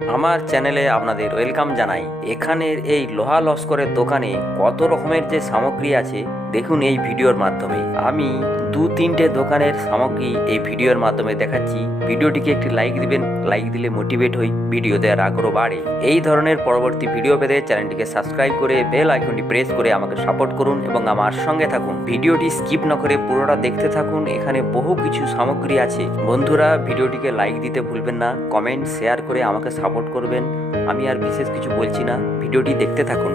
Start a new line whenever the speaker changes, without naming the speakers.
আমার চ্যানেলে আপনাদের ওয়েলকাম জানাই। এখানের এই লোহা লস্করের দোকানে কত রকমের যে সামগ্রী আছে দেখুন এই ভিডিওর মাধ্যমে। আমি দু তিনটে দোকানের সামগ্রী এই ভিডিওর মাধ্যমে দেখাচ্ছি। ভিডিওটিকে একটি লাইক দিবেন, লাইক দিলে মোটিভেট হই, ভিডিও দেওয়ার আগ্রহ বাড়ে। এই ধরনের পরবর্তী ভিডিও পেতে চ্যানেলটিকে সাবস্ক্রাইব করে, বেল আইকনটি প্রেস করে আমাকে সাপোর্ট করুন এবং আমার সঙ্গে থাকুন। ভিডিওটি স্কিপ না করে পুরোটা দেখতে থাকুন, এখানে বহু কিছু সামগ্রী আছে। বন্ধুরা, ভিডিওটিকে লাইক দিতে ভুলবেন না, কমেন্ট, শেয়ার করে আমাকে সাপোর্ট করবেন। আমি আর বিশেষ কিছু বলছি না, ভিডিওটি দেখতে থাকুন।